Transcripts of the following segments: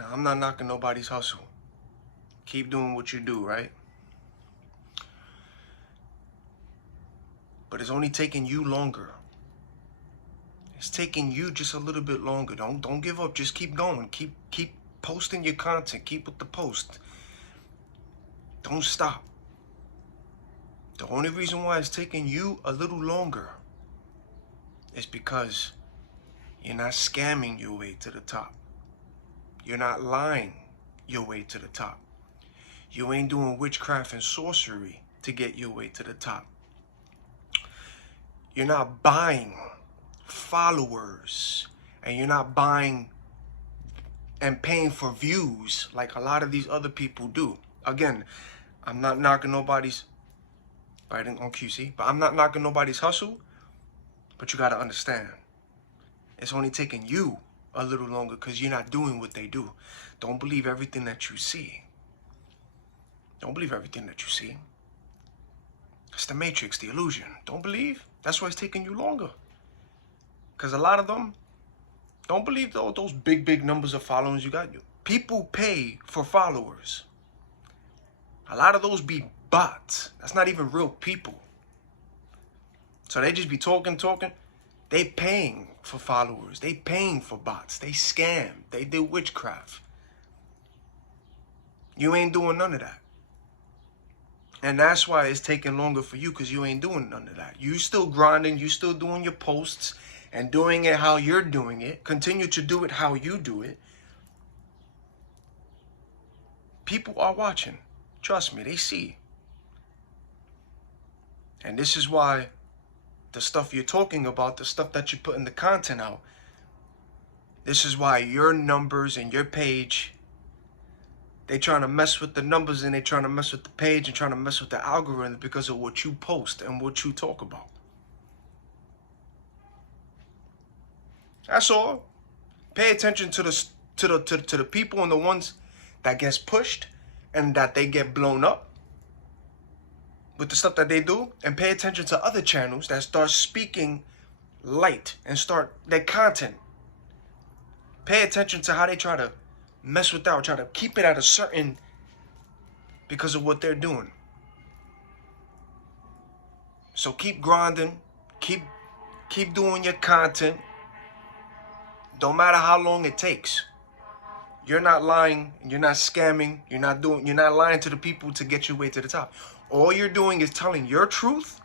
Now, I'm not knocking nobody's hustle. Keep doing what you do, right? But it's only taking you longer. It's taking you just a little bit longer. Don't give up. Just keep going. Keep posting your content. Keep with the post. Don't stop. The only reason why it's taking you a little longer is because you're not scamming your way to the top. You're not lying your way to the top. You ain't doing witchcraft and sorcery to get your way to the top. You're not buying followers, and you're not buying and paying for views like a lot of these other people do. Again, I'm not knocking nobody's writing on QC, but I'm not knocking nobody's hustle. But you got to understand, it's only taking you a little longer because you're not doing what they do. Don't believe everything that you see. Don't believe everything that you see. It's the matrix, the illusion. Don't believe. That's why it's taking you longer. Because a lot of them don't believe those big numbers of followers you got. People pay for followers. A lot of those be bots. That's not even real people. So they just be talking. They paying for followers. They paying for bots. They scam. They do witchcraft. You ain't doing none of that. And that's why it's taking longer for you, because you ain't doing none of that. You still grinding. You still doing your posts and doing it how you're doing it. Continue to do it how you do it. People are watching. Trust me, they see. And this is why the stuff you're talking about, the stuff that you put in the content out, this is why your numbers and your page, they trying to mess with the numbers, and they trying to mess with the page and trying to mess with the algorithm because of what you post and what you talk about. That's all. Pay attention to the people and the ones that gets pushed and that they get blown up with the stuff that they do, and pay attention to other channels that start speaking light and start their content. Pay attention to how they try to mess with that, or try to keep it at a certain, because of what they're doing. So keep grinding, keep doing your content. Don't matter how long it takes. You're not lying, you're not scamming, you're not lying to the people to get your way to the top. All you're doing is telling your truth,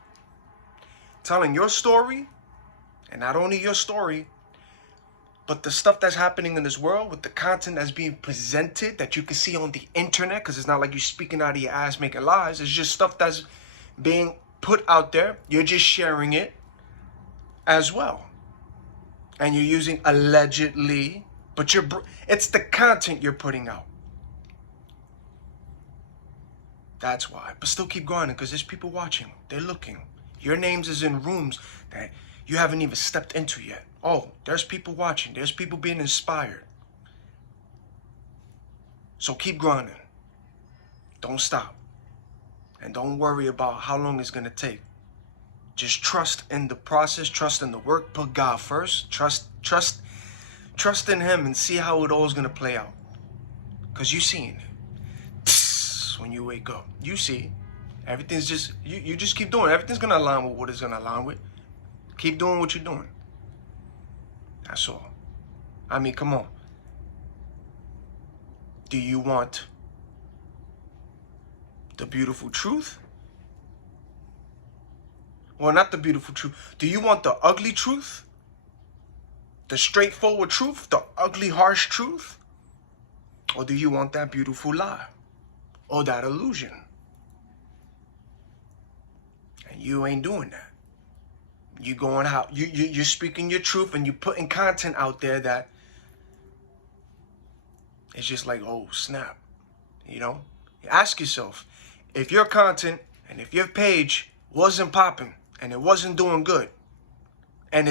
telling your story, and not only your story, but the stuff that's happening in this world with the content that's being presented that you can see on the internet, because it's not like you're speaking out of your ass making lies. It's just stuff that's being put out there. You're just sharing it as well. And you're using allegedly, but it's the content you're putting out. That's why. But still keep grinding, because there's people watching. They're looking. Your names is in rooms that you haven't even stepped into yet. Oh, there's people watching. There's people being inspired. So keep grinding. Don't stop. And don't worry about how long it's going to take. Just trust in the process. Trust in the work. Put God first. Trust in Him, and see how it all is going to play out. Because you seeing it. When you wake up, you see. Everything's just, you just keep doing it. Everything's going to align with what it's going to align with. Keep doing what you're doing. That's all. I mean, come on. Do you want the beautiful truth? Well, not the beautiful truth. Do you want the ugly truth? The straightforward truth? The ugly, harsh truth? Or do you want that beautiful lie? Or that illusion? And you ain't doing that. You going out, you're speaking your truth, and you're putting content out there that it's just like, oh, snap. You know? Ask yourself, if your content and if your page wasn't popping and it wasn't doing good, and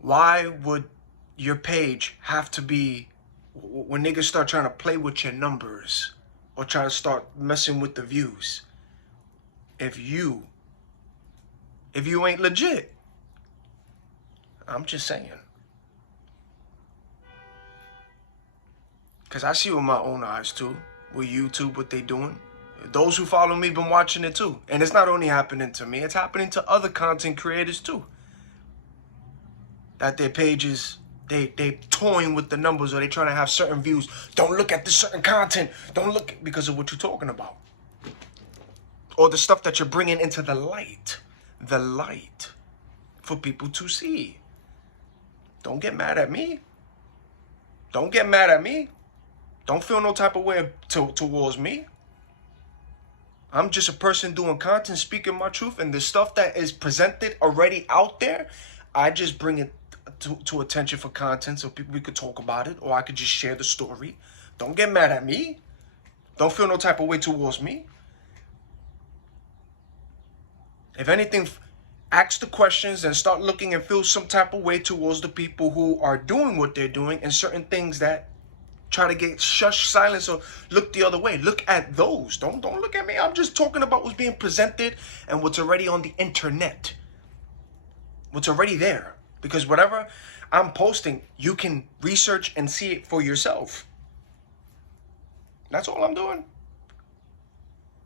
why would your page have to be, when niggas start trying to play with your numbers or try to start messing with the views, if you ain't legit? I'm just saying. Because I see with my own eyes too, with YouTube, what they doing. Those who follow me been watching it too. And it's not only happening to me, it's happening to other content creators too. That their pages, they toying with the numbers, or they trying to have certain views. Don't look at this certain content. Don't look, because of what you're talking about. Or the stuff that you're bringing into the light. The light. For people to see. Don't get mad at me. Don't get mad at me. Don't feel no type of way towards me. I'm just a person doing content, speaking my truth, and the stuff that is presented already out there, I just bring it to attention for content so we could talk about it, or I could just share the story. Don't get mad at me. Don't feel no type of way towards me. If anything, ask the questions and start looking and feel some type of way towards the people who are doing what they're doing and certain things that try to get shush, silence, or look the other way. Look at those. Don't look at me. I'm just talking about what's being presented and what's already on the internet. What's already there. Because whatever I'm posting, you can research and see it for yourself. That's all I'm doing.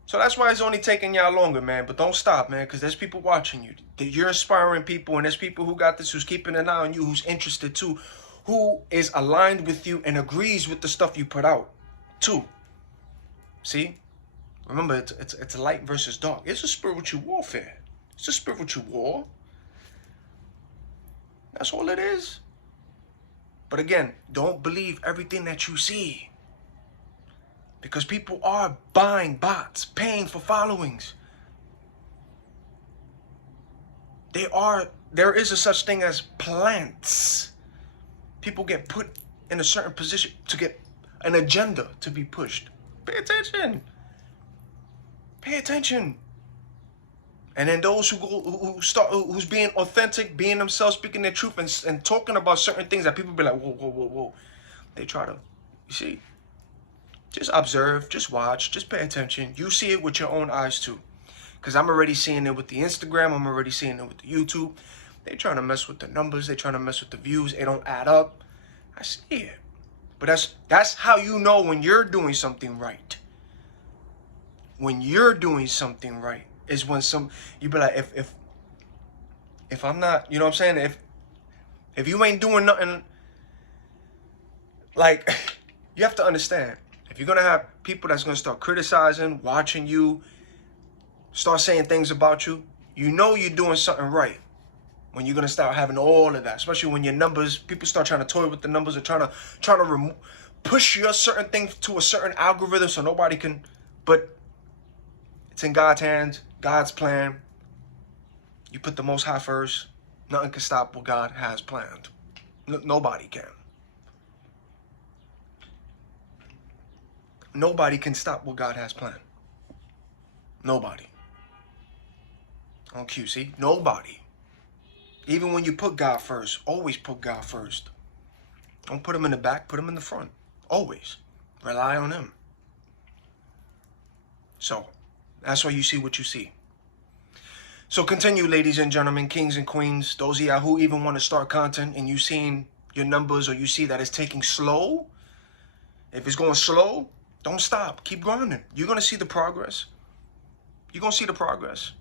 So that's why it's only taking y'all longer, man. But don't stop, man, because there's people watching you. You're inspiring people, and there's people who got this, who's keeping an eye on you, who's interested too, who is aligned with you and agrees with the stuff you put out too. See? Remember, it's light versus dark. It's a spiritual warfare. It's a spiritual war. That's all it is. But again, don't believe everything that you see. Because people are buying bots, paying for followings. There is a such thing as plants. People get put in a certain position to get an agenda to be pushed. Pay attention. Pay attention. And then those who's being authentic, being themselves, speaking their truth, and talking about certain things that people be like, whoa, whoa, whoa, whoa. They try to, you see, just observe, just watch, just pay attention. You see it with your own eyes too. Because I'm already seeing it with the Instagram. I'm already seeing it with the YouTube. They trying to mess with the numbers. They trying to mess with the views. They don't add up. I see it. But that's how you know when you're doing something right. When you're doing something right is when you be like, if I'm not, you know what I'm saying? If you ain't doing nothing, like, you have to understand, if you're going to have people that's going to start criticizing, watching you, start saying things about you, you know you're doing something right. When you're going to start having all of that, especially when your numbers, people start trying to toy with the numbers or trying to push your certain thing to a certain algorithm so nobody can, but it's in God's hands, God's plan. You put the Most High first. Nothing can stop what God has planned. Nobody can. Nobody can stop what God has planned. Nobody. On QC, nobody. Even when you put God first, always put God first. Don't put him in the back, put him in the front. Always. Rely on him. So, that's why you see what you see. So continue, ladies and gentlemen, kings and queens, those of y'all who even want to start content and you seeing your numbers or you see that it's taking slow. If it's going slow, don't stop. Keep grinding. You're going to see the progress. You're going to see the progress.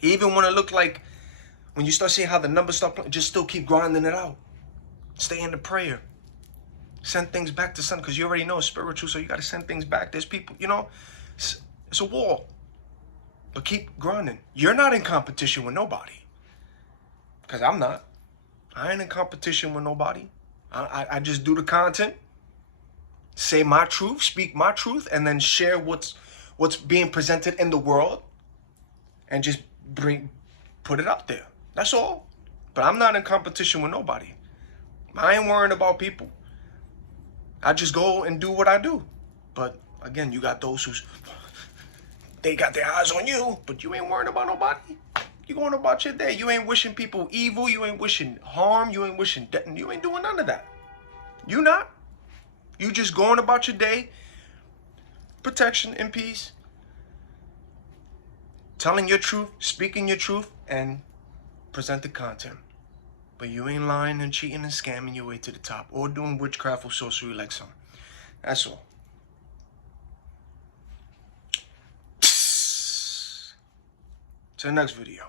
Even when it look like, when you start seeing how the numbers start, just still keep grinding it out. Stay in the prayer. Send things back to sun, because you already know it's spiritual, so you got to send things back. There's people, you know, it's a war. But keep grinding. You're not in competition with nobody. Because I'm not. I ain't in competition with nobody. I just do the content, say my truth, speak my truth, and then share what's being presented in the world, and just put it out there. That's all. But I'm not in competition with nobody. I ain't worrying about people. I just go and do what I do. But again, you got those they got their eyes on you, but you ain't worrying about nobody. You going about your day. You ain't wishing people evil. You ain't wishing harm. You ain't wishing death. You ain't doing none of that. You not. You just going about your day. Protection and peace. Telling your truth, speaking your truth, and present the content. But you ain't lying and cheating and scamming your way to the top, or doing witchcraft or sorcery like some. That's all. Till the next video.